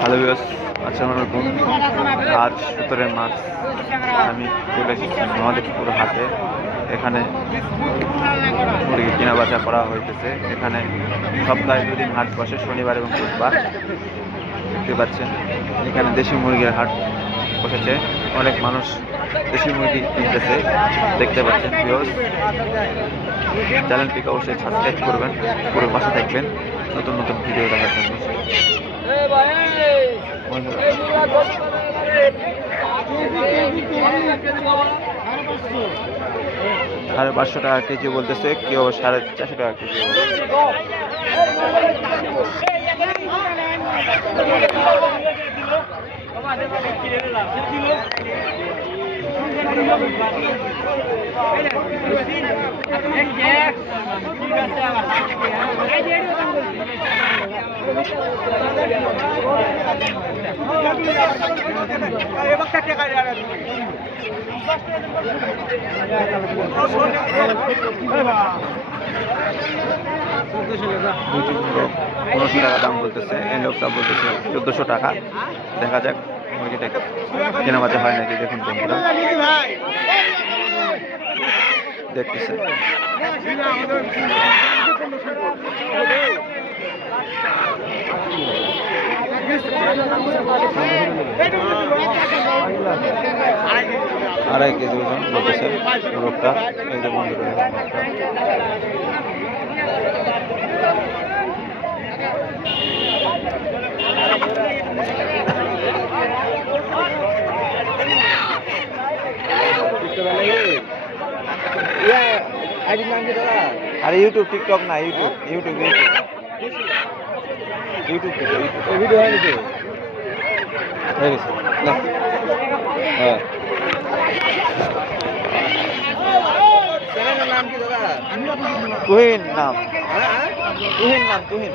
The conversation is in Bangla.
হ্যালো ভিউয়ার্স, আসসালামু আলাইকুম। আজ 17 মার্চ আমি চলে এসেছি মহাদেবপুর হাটে। এখানে মুরগি কেনা বেচা করা হইতেছে। এখানে সপ্তাহে 2 দিন হাট বসে, শনিবার এবং বুধবার। দেখতে পাচ্ছেন এখানে দেশি মুরগির হাট বসেছে। অনেক মানুষ দেশি মুরগি কিনতেছে, দেখতে পাচ্ছেন ভিউয়ার্স। চ্যানেলটিকে অবশ্যই সাবস্ক্রাইব করবেন, পুরো পাশে থাকবেন নতুন নতুন ভিডিও দেখার জন্য। 550 টাকা কেজি বলতেছে, কেউ 450 টাকা কেজি। পনেরোশো টাকা দাম বলতেছে, এই লোকটা বলতেছে 1400 টাকা। দেখা যাক মুরগিটা কেনা বেচা হয় নাকি। দেখুন বন্ধুরা, দেখতেছে আড়াই কেজি ওজন বলতেছে লোকটা। এই যে বন্ধুরা, আরে ইউটিউব টিকটক না, ইউটিউব ইউটিউব ইউটিউব ভিডিও হয়ে গেছে না। হ্যাঁ, তুহিন নাম, তুহিন নাম, তুহিন।